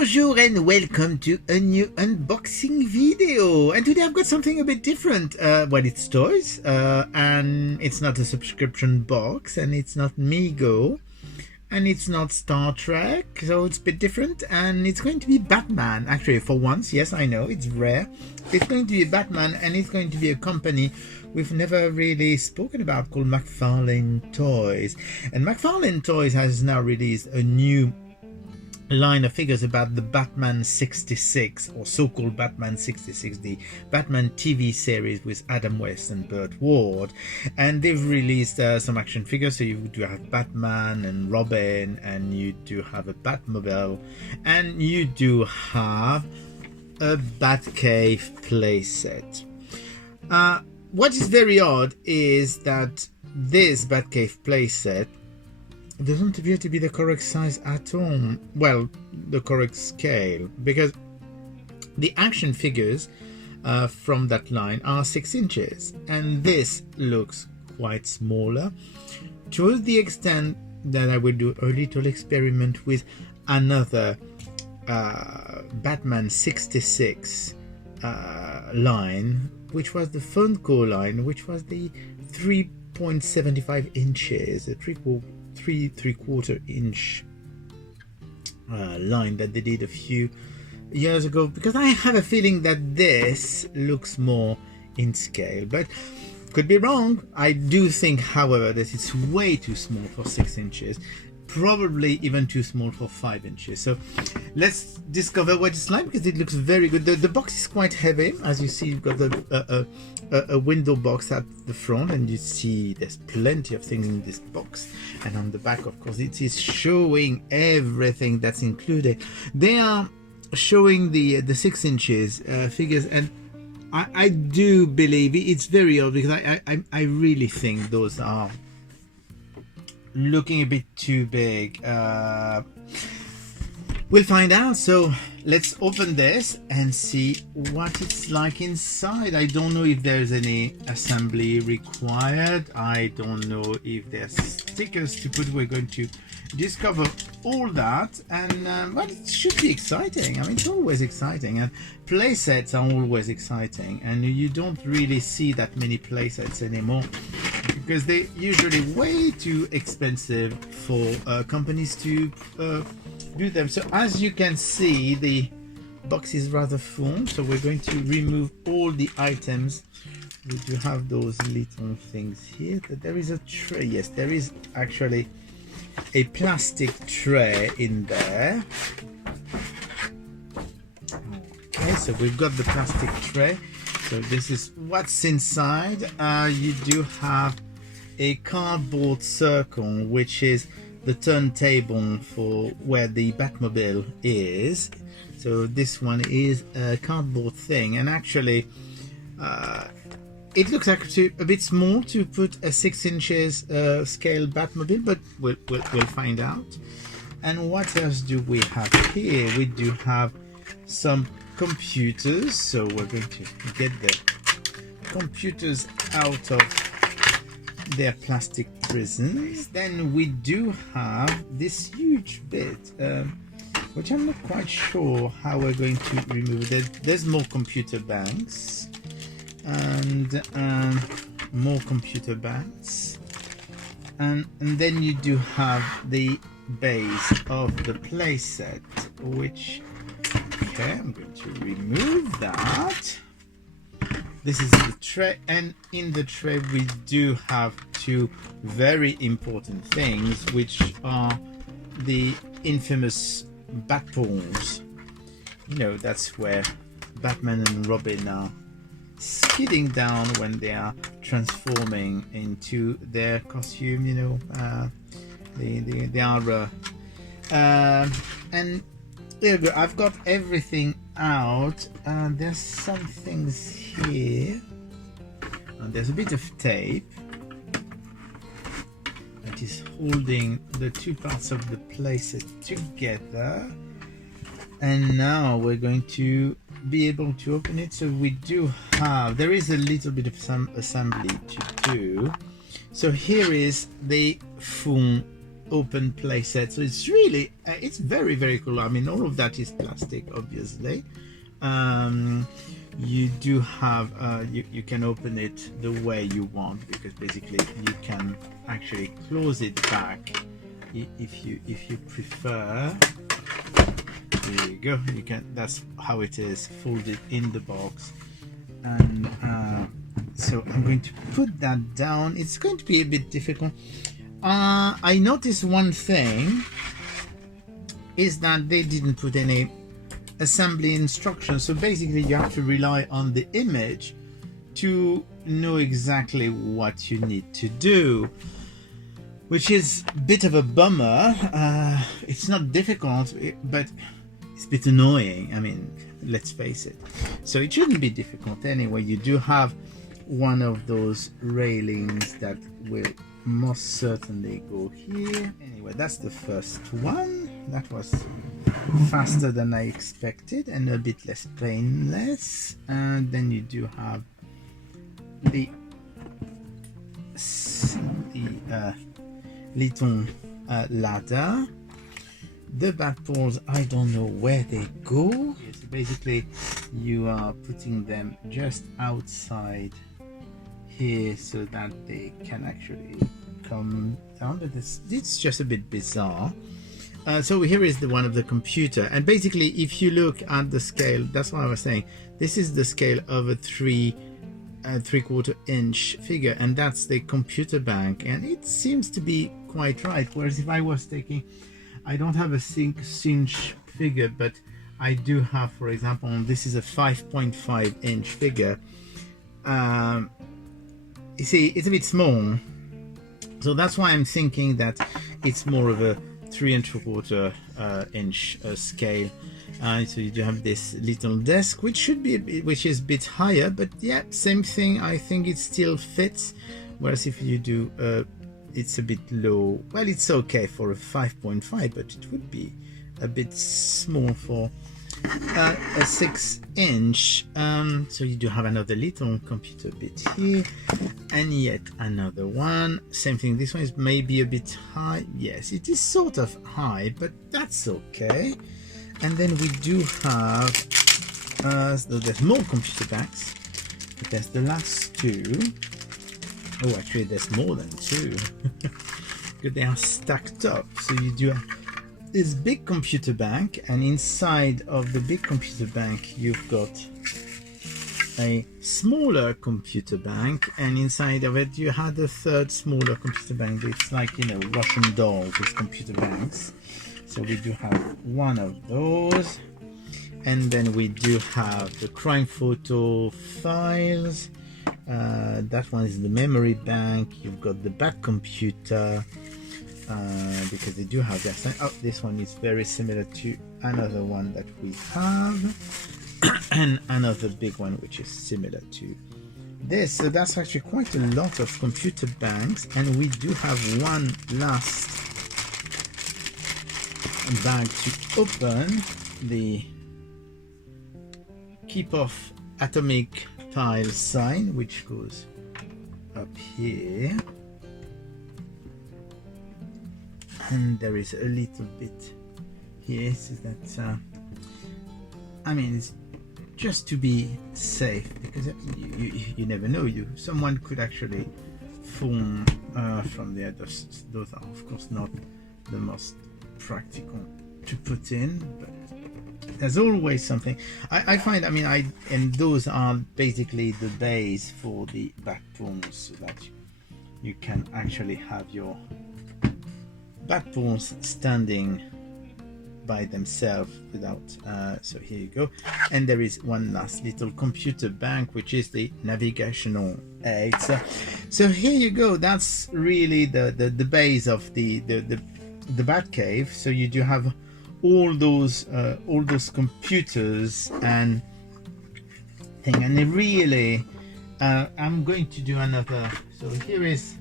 Bonjour and welcome to a new unboxing video, and today I've got something a bit different. Well, it's toys, and it's not a subscription box, and it's not Mego, and it's not Star Trek, so it's a bit different, and it's going to be Batman. Actually, for once, yes, I know, it's rare. It's going to be Batman, and it's going to be a company we've never really spoken about called McFarlane Toys. And McFarlane Toys has now released a new line of figures about the Batman 66, or so-called Batman 66, the Batman TV series with Adam West and Burt Ward. And they've released some action figures, so you do have Batman and Robin, and you do have a Batmobile, and you do have a Batcave playset. What is very odd is that this Batcave playset doesn't appear to be the correct size at all. Well, the correct scale, because the action figures from that line are 6 inches, and this looks quite smaller, to the extent that I will do a little experiment with another Batman 66 line, which was the Funko line, which was the 3.75 inches, a 3/4 inch line that they did a few years ago, because I have a feeling that this looks more in scale, but could be wrong. I do think, however, that it's way too small for 6 inches, probably even too small for 5 inches. So let's discover what it's like, because it looks very good. The box is quite heavy. As you see, you've got a window box at the front, and you see there's plenty of things in this box. And on the back, of course, it is showing everything that's included. They are showing the 6 inches figures, and I do believe it's very odd, because I really think those are looking a bit too big. We'll find out. So let's open this and see what it's like inside. I don't know if there's any assembly required. I don't know if there's stickers to put. We're going to discover all that, and well, it should be exciting. I mean, it's always exciting, and play sets are always exciting, and you don't really see that many play sets anymore, because they're usually way too expensive for companies to do them. So as you can see, the box is rather full, so we're going to remove all the items. We do have those little things here. There is a tray. Yes, there is actually a plastic tray in there. Okay, so we've got the plastic tray. So this is what's inside. You do have a cardboard circle, which is the turntable for where the Batmobile is. So this one is a cardboard thing, and actually it looks actually a bit small to put a 6 inches scale Batmobile, but we'll find out. And what else do we have here? We do have some computers, so we're going to get the computers out of their plastic prisons. Then we do have this huge bit, which I'm not quite sure how we're going to remove it. There's more computer banks, and more computer banks, and then you do have the base of the playset, which, okay, I'm going to remove that. This is the tray, and in the tray we do have 2 very important things, which are the infamous bat balls. You know, that's where Batman and Robin are skidding down when they are transforming into their costume, you know, the aura. And there we go. I've got everything out. There's some things here. And there's a bit of tape that is holding the 2 parts of the playset together. And now we're going to be able to open it. So we do have, there is a little bit of some assembly to do. So here is the full open playset. So it's really it's very, very cool. I mean, all of that is plastic, obviously. You do have you can open it the way you want, because basically you can actually close it back if you prefer. There you go. You can. That's how it is folded in the box. And so I'm going to put that down. It's going to be a bit difficult. I noticed one thing is that they didn't put any assembly instructions, so basically you have to rely on the image to know exactly what you need to do, which is a bit of a bummer. It's not difficult, but it's a bit annoying. I mean, let's face it. So it shouldn't be difficult anyway. You do have one of those railings that will most certainly go here. Anyway, that's the first one. That was faster than I expected and a bit less painless. And then you do have the little ladder. The bat balls, I don't know where they go. So basically you are putting them just outside here so that they can actually come down. But it's just a bit bizarre. So here is the one of the computer, and basically if you look at the scale, that's what I was saying, this is the scale of a 3/4 inch figure, and that's the computer bank, and it seems to be quite right. Whereas if I was taking, I don't have a 6-inch figure, but I do have, for example, this is a 5.5 inch figure. You see, it's a bit small, so that's why I'm thinking that it's more of a 3¼ inch scale. So you do have this little desk, which is a bit higher, but yeah, same thing. I think it still fits. Whereas if you do, it's a bit low. Well, it's okay for a 5.5, but it would be a bit small for a 6-inch. So you do have another little computer bit here, and yet another one. Same thing. This one is maybe a bit high. Yes, it is sort of high, but that's okay. And then we do have so there's more computer banks, but there's the last two. Oh, actually there's more than two. Because they are stacked up. So you do have this big computer bank, and inside of the big computer bank you've got a smaller computer bank, and inside of it you had a third smaller computer bank. It's like, you know, Russian dolls, these computer banks. So we do have one of those, and then we do have the crime photo files. That one is the memory bank. You've got the back computer, because they do have that. Oh, this one is very similar to another one that we have, and another big one which is similar to this. So that's actually quite a lot of computer banks, and we do have one last bag to open, the keep off atomic tile sign, which goes up here, and there is a little bit here, so that I mean, it's just to be safe, because you never know, someone could actually fall from there. Those are of course not the most practical to put in, but there's always something. I find, I mean, and those are basically the base for the bat pawns, so that you can actually have your bat pawns standing by themselves without so here you go. And there is one last little computer bank, which is the navigational aid. So here you go. That's really the base of the Batcave. So you do have all those computers and thing, and they really I'm going to do another. So here is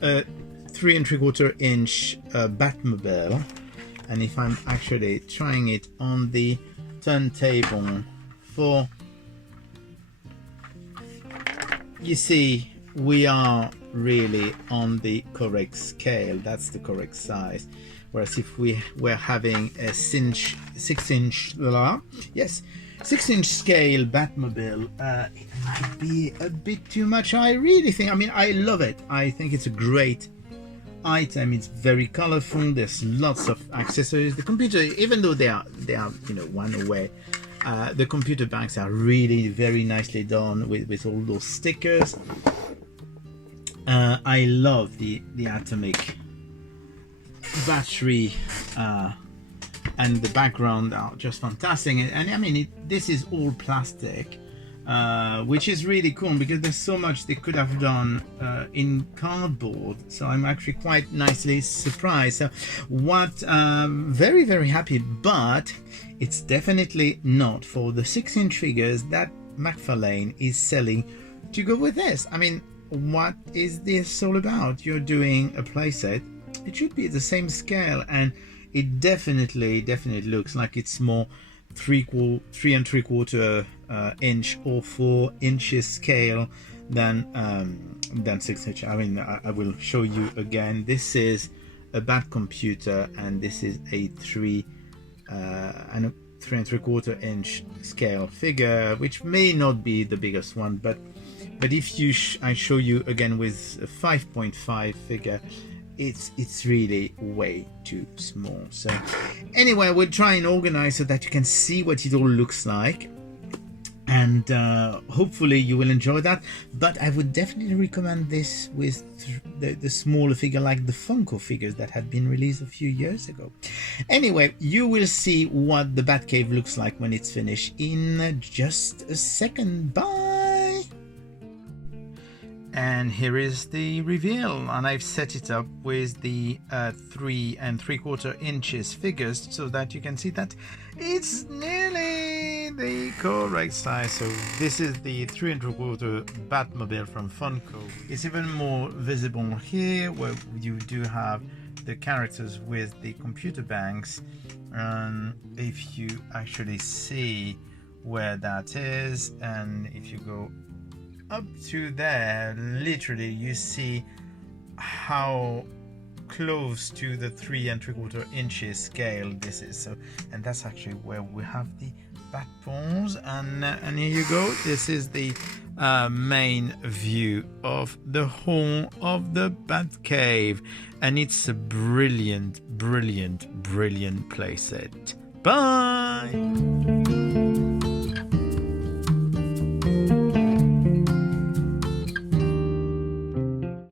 a 3¾ inch Batmobile, and if I'm actually trying it on the turntable, you see we are really on the correct scale. That's the correct size. Whereas if we were having a 6-inch, yes, 6-inch scale Batmobile, it might be a bit too much. I really think, I mean, I love it. I think it's a great item. It's very colorful. There's lots of accessories. The computer, even though they are you know, one away, the computer banks are really very nicely done with all those stickers. I love the atomic battery, and the background are just fantastic. And I mean, this is all plastic, which is really cool because there's so much they could have done in cardboard. So I'm actually quite nicely surprised. So what, very, very happy, but it's definitely not for the 6-inch figures that McFarlane is selling to go with this. I mean, what is this all about? You're doing a playset. It should be the same scale, and it definitely looks like it's more 3 3/4 inch or 4 inches scale than 6-inch. I mean, I will show you again. This is a Bat computer, and this is a 3 3/4 inch scale figure, which may not be the biggest one, but if you I show you again with a 5.5 figure, it's really way too small. So anyway, we'll try and organize so that you can see what it all looks like, and hopefully you will enjoy that. But I would definitely recommend this with the smaller figure, like the Funko figures that had been released a few years ago. Anyway, you will see what the Batcave looks like when it's finished in just a second. Bye. And here is the reveal, and I've set it up with the 3 3/4 inches figures so that you can see that it's nearly the correct size. So this is the 3 3/4 Batmobile from Funko. It's even more visible here, where you do have the characters with the computer banks, and if you actually see where that is, and if you go up to there, literally you see how close to the 3 3/4 inches scale this is. So, and that's actually where we have the bat paws, and here you go. This is the main view of the whole of the Batcave, and it's a brilliant playset. Bye.